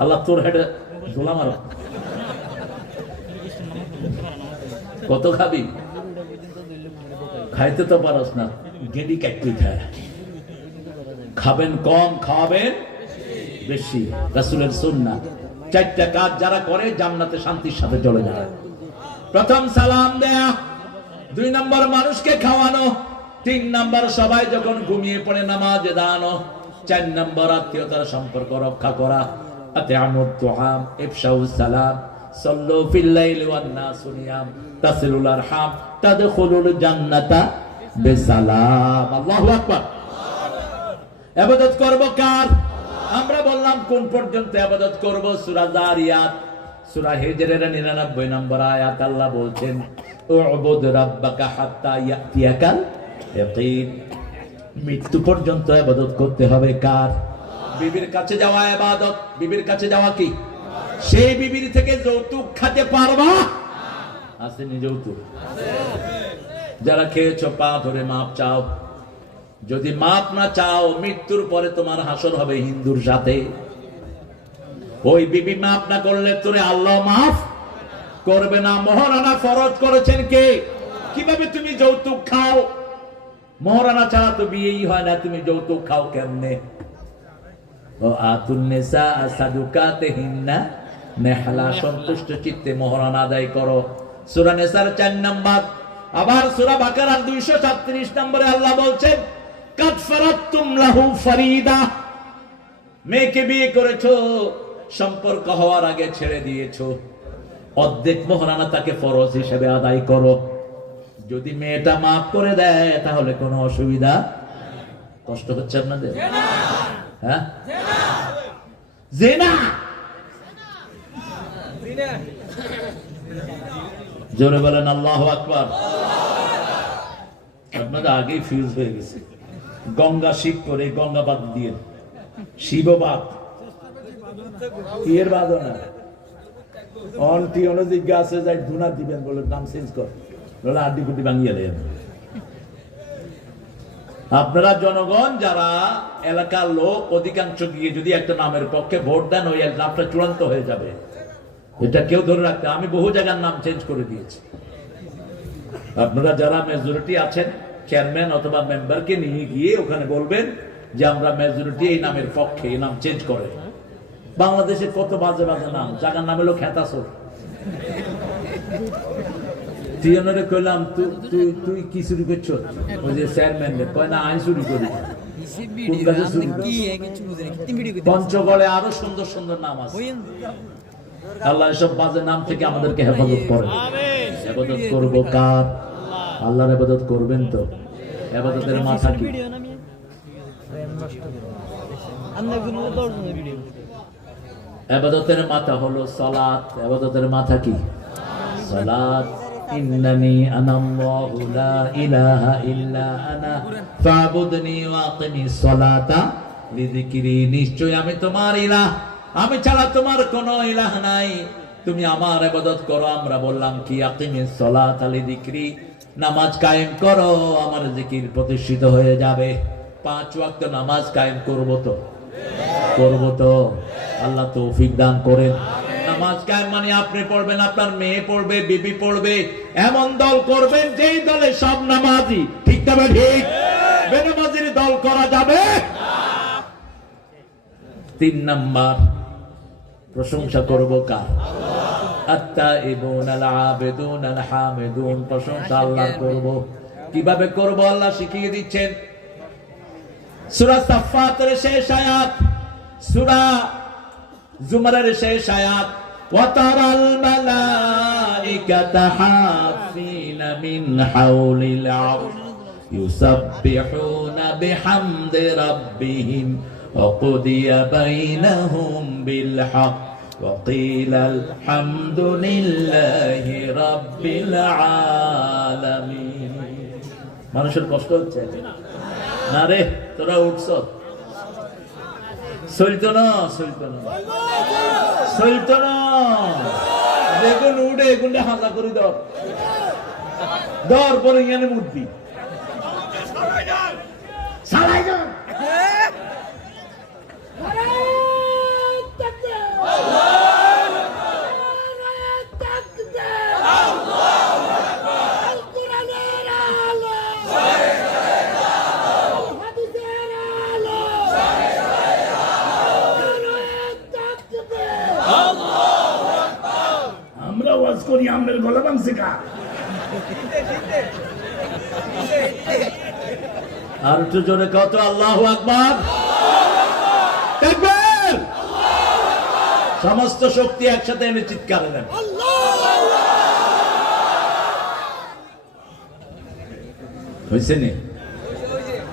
আল্লাহ তোর হেডে ঝোলা মারো। কত খাবি? খাইতে তো পারস না গেডি কাটতে খায় খাবেন কম, খাওয়াবেন বেশি। রাসুলের সুন্না চারটা কাজ যারা করে, জান্নাতে শান্তির সাথে চলে যায়। প্রথম সালাম দেয়া। দুই নম্বর মানুষকে খাওয়ানো। তিন নম্বর সবাই যখন ঘুমিয়ে পড়ে নামাজে দাঁড়ানো। চার নম্বর আত্মীয়তার সম্পর্ক রক্ষা করা। আবাদত করব কার? আমরা বললাম, কোন পর্যন্ত আবাদত করব? সূরা জারিয়াত সূরা হিজরের 99 নম্বর আয়াত আল্লাহ বলছেন, উবুদ রাব্বাকা হাত্তা ইয়াতিয়াকাল ইয়াকিন। মৃত্যু পর্যন্ত আবাদত করতে হবে কার? বিবির কাছে যাওয়া ইবাদত, বিবির কাছে যাওয়া কি? সেই বিবির থেকে যৌতুক খেতে পারবা? আসেনি যৌতুক? যারা খেয়েছো, পা ধরে মাপ চাও। যদি মাপ না চাও, মৃত্যুর পরে তোমার হাসর হবে হিন্দুর সাথে। ওই বিবি মাপ না করলে তোরে আল্লাহ মাফ করবে না। মহারানা ফরজ করেছেন কে? কীভাবে তুমি যৌতুক খাও? মহারানা ছাড়া তো বিয়েই হয় না। তুমি যৌতুক খাও কেমনে? ও আতুন্নেসা সাদুকাতে হিন্না সন্তুষ্ট চিত্তে আদায় করো। সূরা নেসার 4 নাম্বার। আবার সূরা বাকারার 236 নম্বরে আল্লাহ বলছেন মেয়েকে বিয়ে করেছ, সম্পর্ক হওয়ার আগে ছেড়ে দিয়েছ। অর্ধেক মহারানা তাকে ফরজ হিসেবে আদায় করো। যদি মেয়েটা মাফ করে দেয়, তাহলে কোনো অসুবিধা কষ্ট হচ্ছে আপনাদের? হ্যাঁ? জেনা! জোরে বলেন, আল্লাহ আকবার। আপনাদের আগেই ফিউজ হয়ে গেছে। গঙ্গা শিব করে, গঙ্গা বাদ দিয়ে। শিব বাদ এর বাদ না অনটি অনজিজ্ঞা আছে যাই ধুনা দিবেন বলে নাম চেঞ্জ কর। বলে আড্ডি কুটি ভাঙিয়ে দেন। আপনারা জনগণ, যারা এলাকার লোক, অধিকাংশ গিয়ে যদি একটা নামের পক্ষে ভোট দেন, ওই নামটা চূড়ান্ত হয়ে যাবে। এটা কেউ ধরে রাখতে, আমি বহু জায়গার নাম চেঞ্জ করে দিয়েছি। আপনারা যারা মেজরিটি আছেন চেয়ারম্যান অথবা মেম্বারকে নিয়ে গিয়ে ওখানে বলবেন যে আমরা মেজরিটি এই নামের পক্ষে এই নাম চেঞ্জ করে। বাংলাদেশের কত বাজে বাজে নাম জায়গার নাম হলো খেতাসর তুই ওনারে কইলাম তুই তুই কি করছ? ওই যে চেয়ারম্যান কয় না শুরু করি? পঞ্চগড়ে আরও সুন্দর সুন্দর নাম আছে। আল্লাহ এসব বাজে নাম থেকে আমাদেরকে হেফাজত করে। হেফাজত করব কার? আল্লাহর হেফাজত করবেন তো। হেফাজতের মাথা কি এবাদতের মাথা হলো সালাত। মাথা কি? সালাত। ইন্নানি আনাল্লাহু লা ইলাহা ইল্লা আনা ফাবুদনি ওয়া আকিমিস সালাতা লিযিকরি নিশ্চয় আমি তোমার ইলাহ। আমি ছাড়া তোমার কোনো ইলাহ নাই। তুমি আমার ইবাদত করো, আমরা বললাম কি? আকিমিস সালাতা লিযিকরি নামাজ কায়েম করো, আমার জিকির প্রতিষ্ঠিত হয়ে যাবে। পাঁচ ওয়াক্ত নামাজ কায়েম করব তো? করব তো? আল্লাহ তৌফিক দান করেন। মানে আপনি পড়বেন, আপনার মেয়ে পড়বে, বিবি পড়বে, এমন দল করবেন যেই দলে সব নামাজি। ঠিক তবে ঠিক। বেনামাজির দল করা যাবে? তিন নাম্বার, প্রশংসা করব কার? প্রশংসা আল্লাহ করব। কীভাবে করব? আল্লাহ শিখিয়ে দিচ্ছেন। সূরা সাফফাতের শেষ আয়াত, সুরা জুমারের শেষ আয়াত وترى الملائكة حافين من حول العرش يسبحون بحمد ربهم وقضي بينهم بالحق وقيل الحمد لله رب العالمين মানুষের কষ্ট হচ্ছে না রে তোরা উঠছ চলতো না চলতো না চলতো না বেগুন উঠে এগুলো হাজা করে দর দর পরে ইয়ানে মূর্তি যান। আর একটু জোরে কত আল্লাহ দেখবেন সমস্ত শক্তি একসাথে এনে চিৎকার দেন। হয়েছে নি?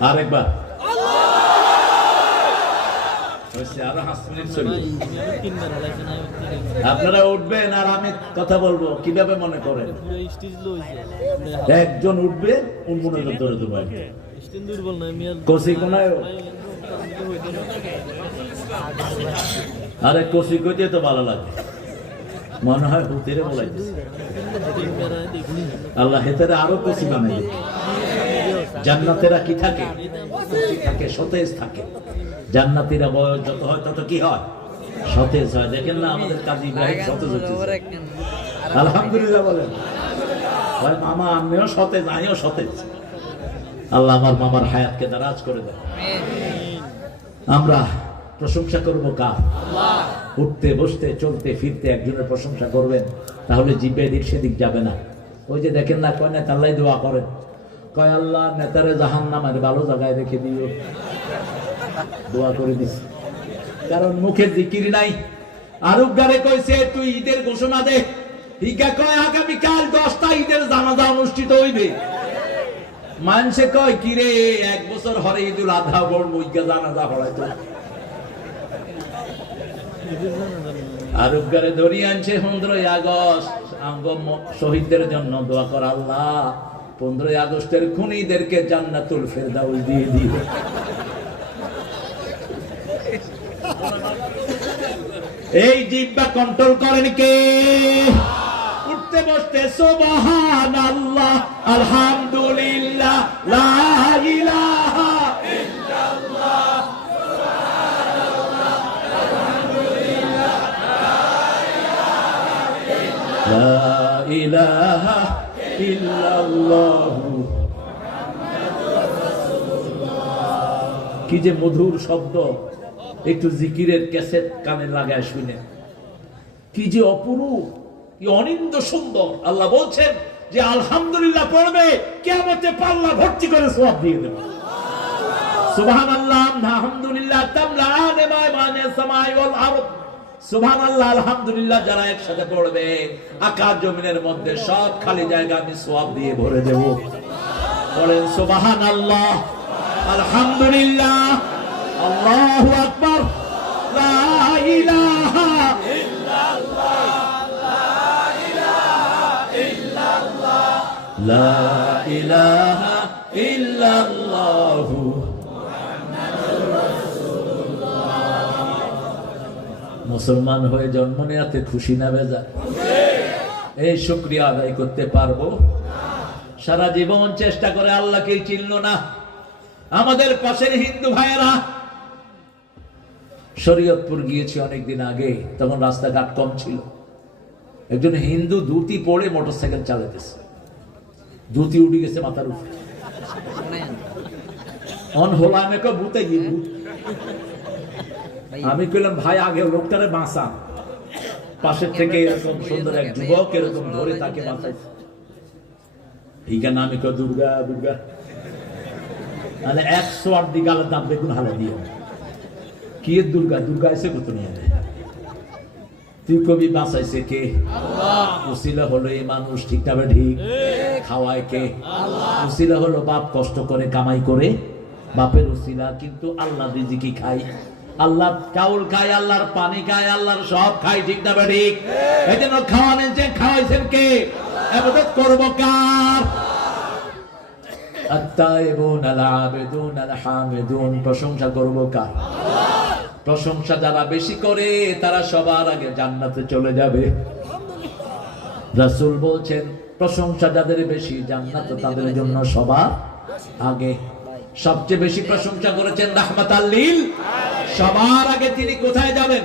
আরেকবার। আরও মিনিট চলবে না আপনারা উঠবেন আর আমি কথা বলব কীভাবে মনে করেন? একজন উঠবে ধরে দেবো কষি কোনায় আরে কষি কইতে তো ভালো লাগে। মনে হয় হুতিরে বলাই আল্লাহ হেতারে আরও কষি বানাই জান্নাতেরা কি থাকে থাকে? সতেজ থাকে। জান্নাতীরা বয়স যত হয় তত কি হয়? সতেজ হয়। দেখেন না আমাদের কাজী ইব্রাহিম সতেজ হচ্ছে। আলহামদুলিল্লাহ বলেন। ভাই মামা আমিও সতেজ আমিও সতেজ। আল্লাহ আমার মামার হায়াতকে দারাজ করে দেয় আমরা প্রশংসা করব কার? উঠতে বসতে চলতে ফিরতে একজনের প্রশংসা করবেন তাহলে জিপে এদিক সেদিক যাবে না। ওই যে দেখেন না কয় নেতা আল্লাহ দোয়া করেন। কয় আল্লাহ নেতারে জাহান নামের ভালো জায়গায় রেখে দিও। দোয়া করে দিস কারণ মুখে জিকির নাই। আরব গারে কইছে, তুই ঈদের ঘোষণা দে। হিগা কয়, আগামীকাল দশটা ঈদের জানাজা অনুষ্ঠিত হইবে। মানুষে কয়, কিরে, এক বছর হরে ঈদুল আধা বড় মুইগা জানাজা পড়াইতো। আরব গারে ধরি আনছে, পনেরোই আগস্ট আঙ্গ শহীদদের জন্য দোয়া কর আল্লাহ। পনেরোই আগস্টের খুনিদেরকে জান্নাতুল ফেরদাউল দিয়ে দিও এই জিব্বা কন্ট্রোল করেন কে? উঠতে বসতে সোবাহান আল্লাহ, আলহামদুলিল্লাহ, লা ইলাহা কি যে মধুর শব্দ। একটু জিকিরের ক্যাসেট কানে লাগায় শুনে। কি যে অপরূপ, কি অনিন্দ সুন্দর। আল্লাহ বলছেন যে, আলহামদুলিল্লাহ পড়বে কেমতে পাল্লা ভর্তি করে সব দিয়ে দেবে। মানে যারা একসাথে পড়বে জমিনের মধ্যে সব খালি জায়গা আমি দিয়ে বলেন সুবহানাল্লাহ, আলহামদুলিল্লাহ। আল্লাহু আকবার। লা ইলাহা লা ইলাহা ইল্লাল্লাহু মুসলমান হয়ে জন্ম নেওয়াতে খুশি না বেজা? এই শুক্রিয়া আদায় করতে পারব? সারা জীবন চেষ্টা করে আল্লাহকে চিনল না। আমাদের পাশের হিন্দু ভাইয়েরা শরীয়তপুর গিয়েছি অনেকদিন আগে তখন রাস্তাঘাট কম ছিল। একজন হিন্দু ধুতি পরে মোটরসাইকেল চালাতেছে। ধুতি উঠে গেছে মাথার উপরে। অন হলো আমি কো ভূতে গিয়ে আমি কইলাম ভাই আগে লোকটারে বাঁচা পাশের থেকে এরকম সুন্দর এক যুবক এরকম ধরে তাকে বাঁচাইছে। এইখানে আমি কো দুর্গা দুর্গা। মানে একশো আট দিকে আলাদা দাম বেগুন হালা দিয়ে কি দুর্গা? দুর্গা এসে কত নিয়ে তুই কবি বাঁচাইছে কে? উসিলা হলো এই মানুষ ঠিক তবে ঠিক? খাওয়ায় কে? উসিলা হলো বাপ কষ্ট করে কামাই করে। বাপের উসিলা কিন্তু আল্লাহ রিজিকি খাই আল্লাহ চাউল খায় আল্লাহর পানি খায় আল্লাহর সব খাই ঠিক না ঠিক? এই জন্য খাওয়ানেন যে খাওয়াইছেন কে? এবাদত করব কার? আত্তাইবুন আল আবেদুন আল হামিদুন প্রশংসা করব কার? প্রশংসা যারা বেশি করে, তারা সবার আগে জান্নাতে চলে যাবে। রাসুল বলছেন, প্রশংসা যাদের বেশি, জান্নাত তাদের জন্য সবার আগে। সবচেয়ে বেশি প্রশংসা করেছেন রাহমাত আল্লিল সবার আগে তিনি কোথায় যাবেন?